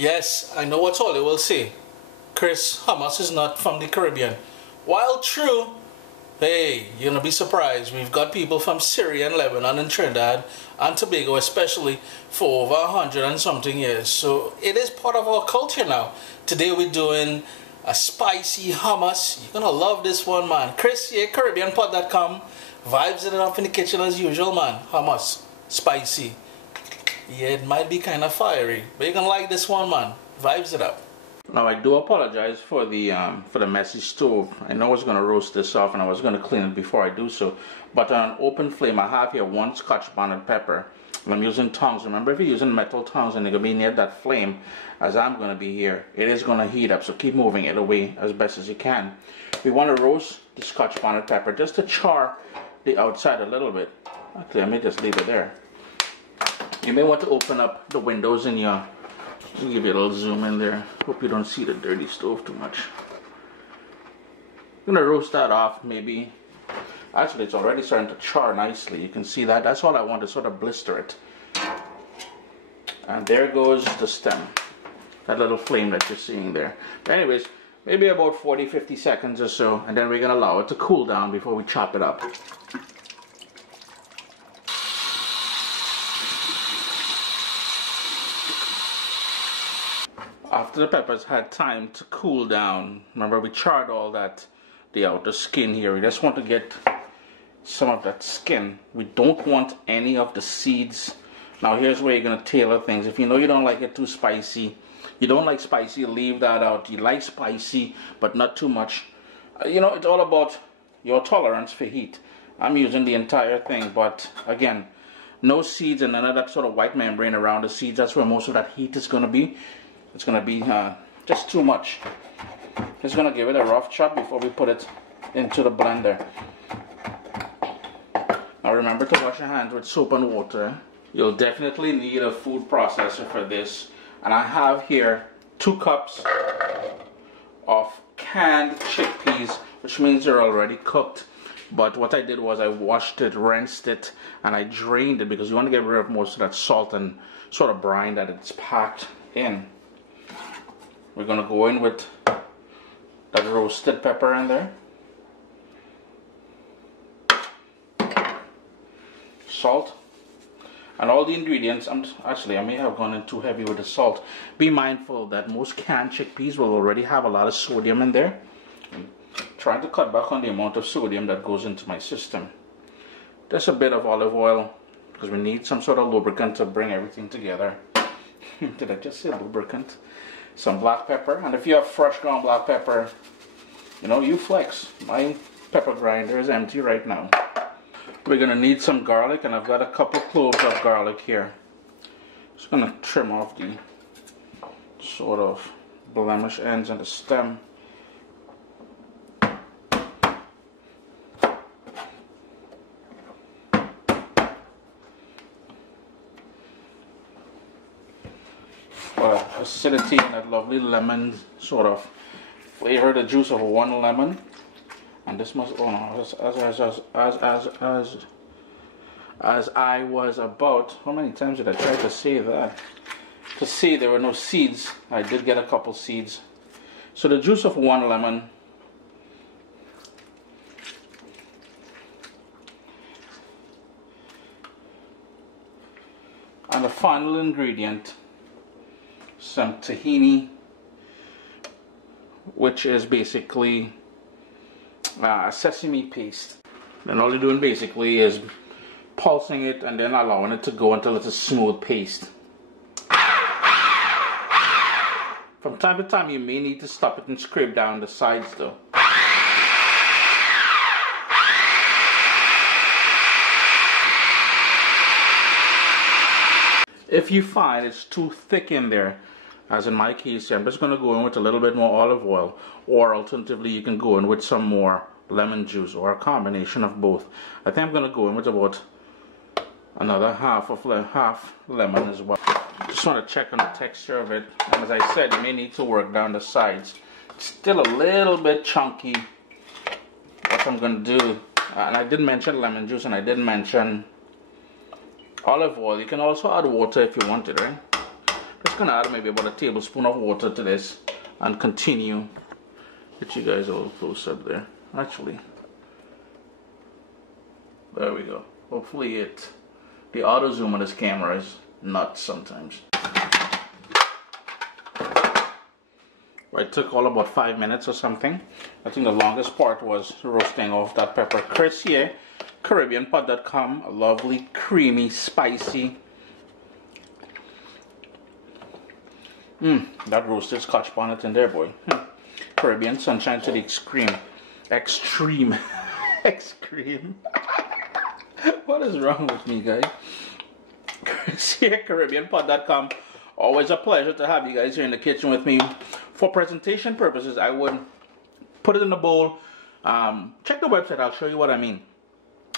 Yes, I know what all you will say. Chris, Hummus is not from the Caribbean. While true, hey, you're gonna be surprised. We've got people from Syria and Lebanon and Trinidad and Tobago, especially, for over 100 and something years. So it is part of our culture now. Today we're doing a spicy hummus. You're gonna love this one, man. Chris, yeah, CaribbeanPot.com. Vibes it up in the kitchen as usual, man. Hummus, spicy. Yeah, it might be kind of fiery, but you're gonna like this one, man. Vibes it up. Now I do apologize for the messy stove. I know I was gonna roast this off and I was gonna clean it before I do so. But on an open flame, I have here one scotch bonnet pepper. And I'm using tongs. Remember, if you're using metal tongs and they're gonna be near that flame, as I'm gonna be here, it is gonna heat up. So keep moving it away as best as you can. We want to roast the scotch bonnet pepper just to char the outside a little bit. Actually, I may just leave it there. You may want to open up the windows in your, let me give you a little zoom in there. Hope you don't see the dirty stove too much. I'm gonna roast that off maybe. Actually, it's already starting to char nicely. You can see that. That's all I want to sort of blister it. And there goes the stem. That little flame that you're seeing there. But anyways, maybe about 40-50 seconds or so, and then we're gonna allow it to cool down before we chop it up. After the peppers had time to cool down, remember we charred all that, the outer skin here. We just want to get some of that skin. We don't want any of the seeds. Now here's where you're going to tailor things. If you know you don't like it too spicy, you don't like spicy, leave that out. You like spicy, but not too much. You know, it's all about your tolerance for heat. I'm using the entire thing, but again, no seeds and none of that sort of white membrane around the seeds. That's where most of that heat is going to be. It's going to be just too much. Just going to give it a rough chop before we put it into the blender. Now remember to wash your hands with soap and water. You'll definitely need a food processor for this. And I have here 2 cups of canned chickpeas, which means they're already cooked. But what I did was I washed it, rinsed it, and I drained it because you want to get rid of most of that salt and sort of brine that it's packed in. We're going to go in with that roasted pepper in there. Salt. And all the ingredients, actually I may have gone in too heavy with the salt. Be mindful that most canned chickpeas will already have a lot of sodium in there. I'm trying to cut back on the amount of sodium that goes into my system. Just a bit of olive oil because we need some sort of lubricant to bring everything together. Did I just say lubricant? Some black pepper, and if you have fresh ground black pepper, you know, you flex. My pepper grinder is empty right now. We're gonna need some garlic, and I've got a couple cloves of garlic here. Just gonna trim off the sort of blemish ends and the stem. Acidity and that lovely lemon sort of flavor, the juice of 1 lemon. And this must, oh no, as I was about, how many times did I try to say that? To see there were no seeds. I did get a couple seeds. So the juice of 1 lemon. And the final ingredient, some tahini, which is basically sesame paste. And all you're doing basically is pulsing it and then allowing it to go until it's a smooth paste. From time to time you may need to stop it and scrape down the sides though. If you find it's too thick in there, as in my case, I'm just going to go in with a little bit more olive oil, or alternatively you can go in with some more lemon juice or a combination of both. I think I'm going to go in with about another half lemon as well. Just want to check on the texture of it, and as I said, you may need to work down the sides. It's still a little bit chunky. What I'm going to do, and I did mention lemon juice and I did mention olive oil. You can also add water if you wanted, right? Just gonna add maybe about a tablespoon of water to this and continue. Get you guys a little close up there. Actually, there we go. Hopefully the auto zoom on this camera is nuts sometimes. It took all about 5 minutes or something. I think the longest part was roasting off that pepper. Chris here, CaribbeanPot.com. A lovely, creamy, spicy. That roasted scotch bonnet in there, boy. Caribbean sunshine to the extreme. Extreme. Extreme. What is wrong with me, guys? Chris here, CaribbeanPot.com. Always a pleasure to have you guys here in the kitchen with me. For presentation purposes, I would put it in a bowl. Check the website, I'll show you what I mean.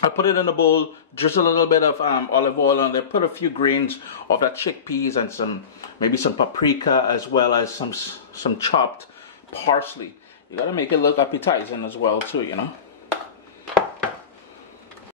I put it in a bowl, drizzle a little bit of olive oil on there, put a few grains of that chickpeas and maybe some paprika, as well as some chopped parsley. You gotta make it look appetizing as well too, you know.